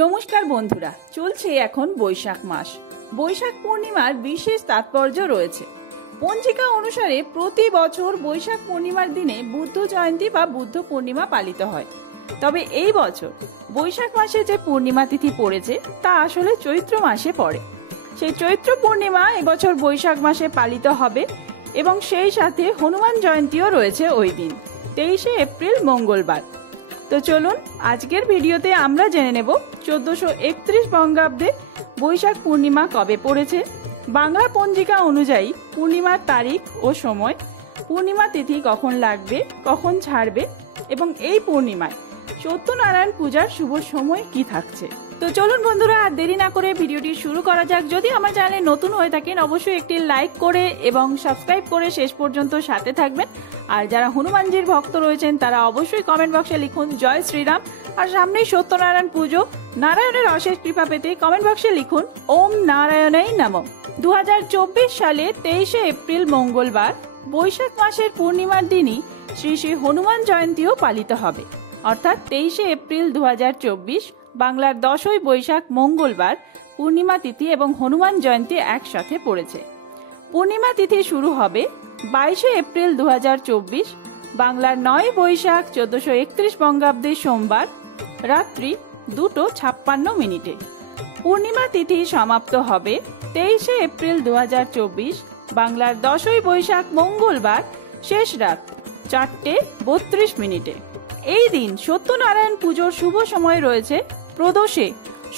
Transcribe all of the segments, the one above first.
নমস্কার বন্ধুরা, চলছে এখন বৈশাখ মাস। বৈশাখ পূর্ণিমার বিশেষ তাৎপর্য রয়েছে। পঞ্জিকা অনুসারে প্রতি বছর বৈশাখ পূর্ণিমার দিনে বুদ্ধ জয়ন্তী বা বুদ্ধ পূর্ণিমা পালিত হয়। তবে এই বছর বৈশাখ মাসে যে পূর্ণিমা তিথি পড়েছে তা আসলে চৈত্র মাসে পড়ে। সেই চৈত্র পূর্ণিমা এবছর বৈশাখ মাসে পালিত হবে এবং সেই সাথে হনুমান জয়ন্তীও রয়েছে ওই দিন, 23শে এপ্রিল মঙ্গলবার। তো চলুন আজকের ভিডিওতে আমরা জেনে নেব 1431 বঙ্গাব্দে বৈশাখ পূর্ণিমা কবে পড়েছে, বাংলা পঞ্জিকা অনুযায়ী পূর্ণিমার তারিখ ও সময়, পূর্ণিমা তিথি কখন লাগবে, কখন ছাড়বে এবং এই পূর্ণিমায় সত্যনারায়ণ পূজার শুভ সময় কি থাকছে। তো চলুন বন্ধুরা, আর দেরি না করে ভিডিওটি শুরু করা যাক। যদি আমার চ্যানেলে নতুন হয়ে থাকেন অবশ্যই একটি লাইক করে এবং সাবস্ক্রাইব করে শেষ পর্যন্ত সাথে থাকবেন। আর যারা হনুমানজির ভক্ত রয়েছেন তারা অবশ্যই কমেন্ট বক্সে লিখুন জয় শ্রীরাম। আর সামনেই সত্যনারায়ণ পুজো, নারায়ণের অশেষ কৃপা পেতে কমেন্ট বক্সে লিখুন ওম নারায়ণাই নমঃ। 2024 সালে 23শে এপ্রিল মঙ্গলবার বৈশাখ মাসের পূর্ণিমার দিনই শ্রী শ্রী হনুমান জয়ন্তীও পালিত হবে। অর্থাৎ 23শে এপ্রিল 2024 বাংলার 10ই বৈশাখ মঙ্গলবার পূর্ণিমা তিথি এবং হনুমান জয়ন্তী একসাথে পড়েছে। পূর্ণিমা তিথি শুরু হবে 22শে এপ্রিল 2024 বাংলার 9 বৈশাখ 1431 বঙ্গাব্দে সোমবার রাত্রি 2:56 পূর্ণিমা তিথি সমাপ্ত হবে 23শে এপ্রিল 2024 বাংলার 10ই বৈশাখ মঙ্গলবার শেষ রাত 4:32। এই দিন সত্যনারায়ণ পুজোর শুভ সময় রয়েছে প্রদোষে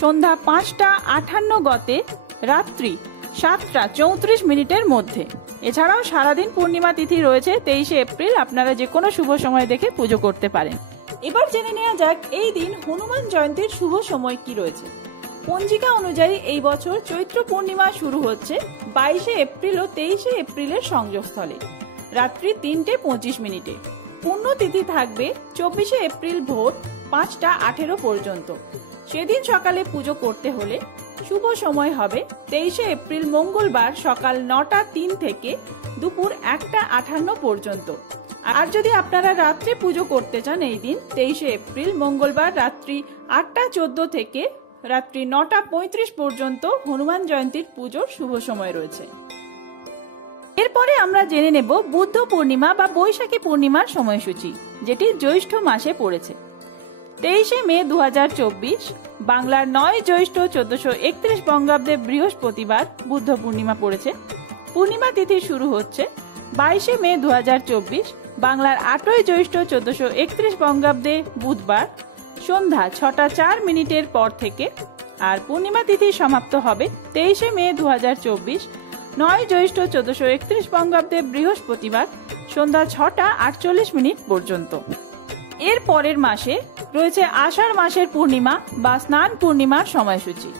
সন্ধ্যা 5:58 গতে রাত্রি 7:34 মধ্যে। এছাড়াও সারাদিন পূর্ণিমা তিথি রয়েছে 23শে এপ্রিল। আপনারা যে কোনো শুভ সময় দেখে পুজো করতে পারেন। এবার জেনে নেওয়া যাক এই দিন হনুমান জয়ন্তীর শুভ সময় কি রয়েছে। পঞ্জিকা অনুযায়ী এই বছর চৈত্র পূর্ণিমা শুরু হচ্ছে 22শে এপ্রিল ও 23শে এপ্রিলের সংযোগস্থলে রাত্রি 3:25। পূর্ণ তিথি থাকবে 24শে এপ্রিল ভোর 5:18 পর্যন্ত। সেদিন সকালে পুজো করতে হলে শুভ সময় হবে 23শে এপ্রিল মঙ্গলবার সকাল 9:03 থেকে দুপুর 1:58 পর্যন্ত। আর যদি আপনারা রাত্রে পুজো করতে চান এই দিন 23শে এপ্রিল মঙ্গলবার রাত্রি 8:14 থেকে রাত্রি 9:35 পর্যন্ত হনুমান জয়ন্তীর পুজোর শুভ সময় রয়েছে। এরপরে আমরা জেনে নেব বুদ্ধ পূর্ণিমা বা বৈশাখী পূর্ণিমার সময়সূচি, যেটি জ্যৈষ্ঠ মাসে পড়েছে। 23শে মে 2024 বাংলার 9 জ্যৈষ্ঠ 1431 বঙ্গাব্দে বৃহস্পতিবার বুদ্ধ পূর্ণিমা পড়েছে। পূর্ণিমা তিথি শুরু হচ্ছে 22শে মে 2024 বাংলার 8ই জ্যৈষ্ঠ 1431 বঙ্গাব্দে বুধবার সন্ধ্যা 6:04 পর থেকে। আর পূর্ণিমা তিথি সমাপ্ত হবে 23শে মে 2024 9 জ্যৈষ্ঠ 1431 বঙ্গাব্দে বৃহস্পতিবার সন্ধ্যা 6:48 পর্যন্ত। এর পরের মাসে রয়েছে আষাঢ় মাসের পূর্ণিমা বা স্নান পূর্ণিমার সময়সূচি।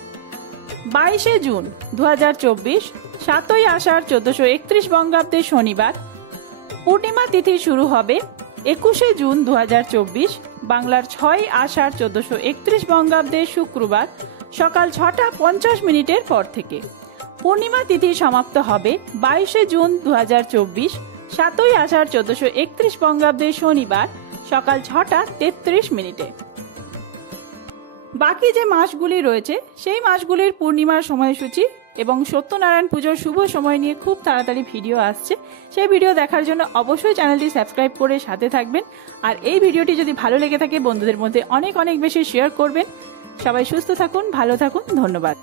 22শে জুন 2024 7ই আষাঢ় 1431 বঙ্গাব্দে শনিবার। পূর্ণিমা তিথি শুরু হবে 21শে জুন 2024 বাংলার 6ই আষাঢ় 1431 বঙ্গাব্দে শুক্রবার সকাল 6:50 পর থেকে। পূর্ণিমা তিথি সমাপ্ত হবে 22শে জুন 2024 7ই আষাঢ় 1431 বঙ্গাব্দে শনিবার সকাল 6:33। বাকি যে মাসগুলি রয়েছে সেই মাসগুলির পূর্ণিমার সময়সূচি এবং সত্যনারায়ণ পুজোর শুভ সময় নিয়ে খুব তাড়াতাড়ি ভিডিও আসছে। সেই ভিডিও দেখার জন্য অবশ্যই চ্যানেলটি সাবস্ক্রাইব করে সাথে থাকবেন। আর এই ভিডিওটি যদি ভালো লেগে থাকে বন্ধুদের মধ্যে অনেক বেশি শেয়ার করবেন। সবাই সুস্থ থাকুন, ভালো থাকুন, ধন্যবাদ।